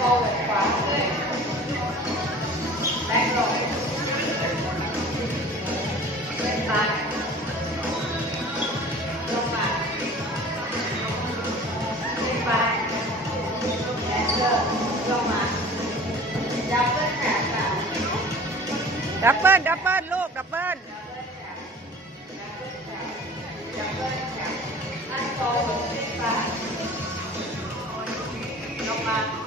forward ขวาขึ้นแบ็คลงเล่นไปลงมาเล่นไปแอนเดอร์ลงมาดับเบิลแท็บค่ะดับเบิ้ลดับเบิ้ลลูกดับเบิ้ลอันโตเล่นไปลงมา